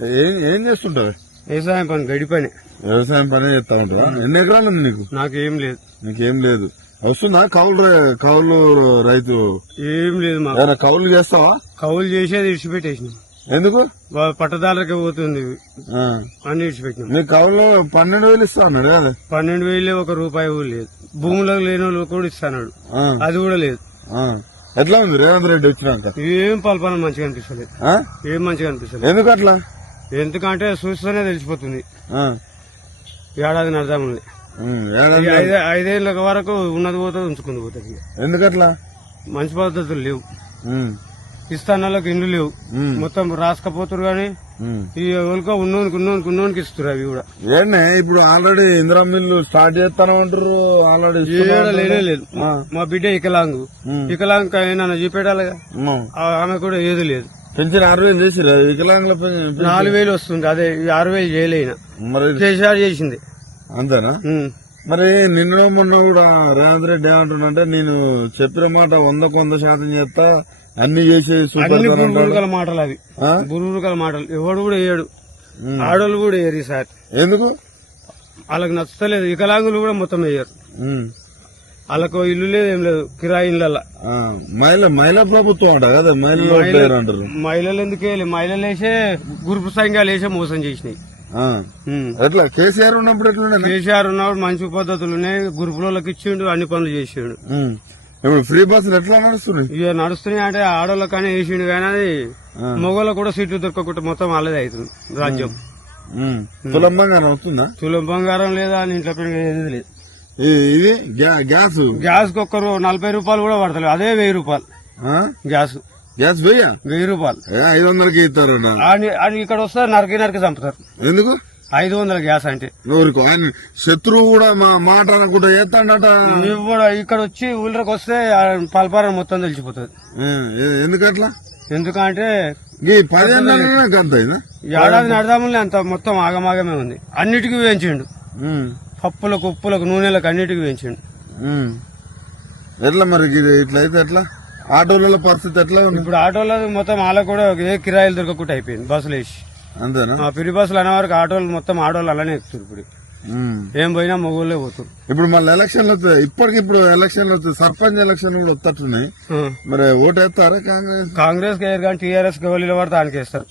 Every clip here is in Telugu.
ఏం ఏం చేస్తుంటారు? వ్యవసాయం పని గడి పని. వ్యవసాయం పని చేస్తా ఉంటారా? ఎన్ని ఎకరాలు ఉంది నీకు? నాకేం లేదు. నీకేం లేదు. వస్తుందా కౌలు కౌలు రైతు? ఏం లేదు ఏమైనా కౌలు చేస్తావా? కౌలు చేసేది ఇడిచిపెట్టేసినాం. ఎందుకు? పట్టదారులకి పోతుంది ఆ. అన్ని ఇడిచిపెట్టినాం. నీ కౌలు పన్నెండు వేలు ఇస్తా అన్నాడు కదా? పన్నెండు వేలు ఒక రూపాయి కూడా లేదు. భూములో లేని వాళ్ళు కూడా ఇస్తాడు ఆ, అది కూడా లేదు. ఆ. ఎట్లా ఉంది? రేవంత్ రెడ్డి వచ్చినాక? ఏం పల్పన మంచిగా అనిపిస్తలేదు. ఆ? ఏం మంచిగా అనిపిస్తలేదు. ఎందుకు అట్లా? ఎందుకంటే చూస్తేనే తెలిసిపోతుంది. ఏడాది అర్థం ఉంది ఉమ్, ఏడాది ఐదే ఐదేళ్ళ వరకు ఉన్నది పోతుంది ఉంచుకుంది పోతుంది ఎందుకు అట్లా మంచి పద్ధతులు లేవు. ఇస్తానాలకు ఇండ్లు లేవు. మొత్తం రాసుకపోతురు కానీ ఉమ్. ఈ ఎవరికో ఉన్నోనికి ఉన్నోనికి ఉన్నోనికి ఇస్తున్నారు అవి కూడా. ఏంటే ఇప్పుడు ఆల్రెడీ ఇందిరా మిల్లు స్టార్ట్ చేస్తాను అంటారు ఆల్రెడీ లేనే లేదు. మా బిడ్డ వికలాంగు ఉమ్. వికలాంగ్ అయినా చూపెట్టాలిగా. ఆమె కూడా ఏది లేదు. పెంచిన ఆరు వేలు చేసిరా వికలాంగుల నాలుగు వేలు వస్తుంది. అదే ఆరు వేలు చేయలేన మరి కేసీఆర్ చేసింది. అంతేనా. మరి నిన్న మొన్న కూడా రేవంత్ రెడ్డి ఏమంటున్నంటే నేను చెప్పిన మాట వంద శాతం చేస్తా. అన్ని చేసే సూపర్ అన్ని స్టార్ అంటాడు. బురుగుల మాటలు అవి? బురుగుల మాటలు. ఎవడు కూడా వేయడు. ఆడోళ్ళు కూడా వేయరు ఈసారి ఎందుకు? వాళ్ళకి నచ్చలేదు. వికలాంగులు కూడా మొత్తం వేయరు. వాళ్ళకు ఇల్లు లేదు ఏం లేదు కిరాయి ఇళ్ళ మహిళ మహిళా ప్రభుత్వం అంట కదా మహిళలు అంటారు. మహిళలు ఎందుకు మహిళలు వేసే గ్రూప్ సంఘాలు వేసే మోసం చేసినాయి. ఎట్లా? కేసీఆర్ ఉన్నప్పుడు ఎట్లుండే? కేసీఆర్ ఉన్నప్పుడు మంచి పద్ధతులు ఉన్నాయి. గ్రూపులకి ఇచ్చిండు అన్ని పనులు చేసిండు. ఇప్పుడు ఫ్రీ బస్సులు ఎట్లా నడుస్తున్నాయి? ఇక నడుస్తున్నాయి అంటే ఆడోళ్ళకనే వేసిండు కానీ అది. మొగోళ్ళకు కూడా సీట్లు దొరకకుండా మొత్తం వాళ్ళదే అవుతుంది రాజ్యం. తులం బంగారం వస్తుందా? తులం బంగారం లేదా అని ఇంట్లో ఏది లేదు. ఇది? గ్యా- గ్యాస్? గ్యాస్ ఒక్కరు నలభై రూపాయలు కూడా పడతలేదు అదే వెయ్యి రూపాయలు? గ్యాస్. గ్యాస్ వెయ్య? వెయ్యి రూపాయలు. ఐదు వందలకి అని ఇక్కడ వస్తే నరికి నరికి చంపుతారు. ఎందుకు? ఐదు వందల గ్యాస్ అంటే. ఆయన శత్రువు కూడా మా మాట అనకుండా చేస్తాడట. ఇప్పుడు ఇక్కడ వచ్చి ఊళ్ళకి వస్తే పల్పారం మొత్తం తెలిసిపోతుంది. ఎందుకట్లా? ఎందుకంటే ఏడాది నడదాములే అంత మొత్తం ఆగమాగమే ఉంది. అన్నిటికీ వేయించిండు. పప్పులకు ఉప్పులకు నూనెలకు అన్నిటికీ ఉమ్. ఎట్లా మరి ఇట్లయితే ఎట్లా? ఆటోల పరిస్థితి ఎట్లా ఉంది? ఇప్పుడు ఆటోలో మొత్తం వాళ్ళకు కూడా ఏ కిరాయిలు దొరకకుండా అయిపోయింది బస్సులు వేసి. అంతేనా? పిరి బస్సులు అనే వరకు ఆటోలు మొత్తం ఆటోలు అలానే ఎక్కుతారు ఇప్పుడు. ఏం పోయినా మొగోళ్ళే పోతారు ఇప్పుడు మళ్ళీ ఎలక్షన్లు వస్తాయి. ఇప్పటికిప్పుడు ఎలక్షన్లు వస్తాయి. సర్పంచ్ ఎలక్షన్ కూడా వస్తట్టున్నాయి ఆ. మరి ఓటు వేస్తారా కాంగ్రెస్ కాంగ్రెస్ కానీ టీఆర్ఎస్ ఎవరు పడితే ఆయనకి వేస్తారు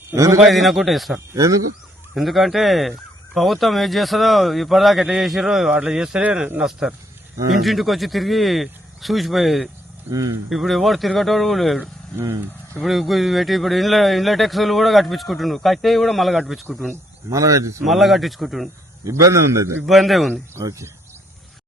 తినకుండా వేస్తారు. ఎందుకు? ఎందుకంటే ప్రభుత్వం ఏం చేస్తుందో ఇప్పటిదాకా ఎట్లా చేసారో అట్లా చేస్తేనే నస్తారు ఇంటింటికి వచ్చి తిరిగి చూసిపోయేది. ఇప్పుడు ఎవరు తిరగటోడు లేడు. ఇప్పుడు పెట్టి ఇప్పుడు ఇండ్ల ఇండ్ల ట్యాక్సులు కూడా కట్టించుకుంటుండు కట్టే కూడా మళ్ళీ కట్టించుకుంటుండు మళ్ళా కట్టించు. మళ్ళా కట్టించుకుంటుండు. ఇబ్బంది ఉంది ఇబ్బందే ఉంది. ఓకే.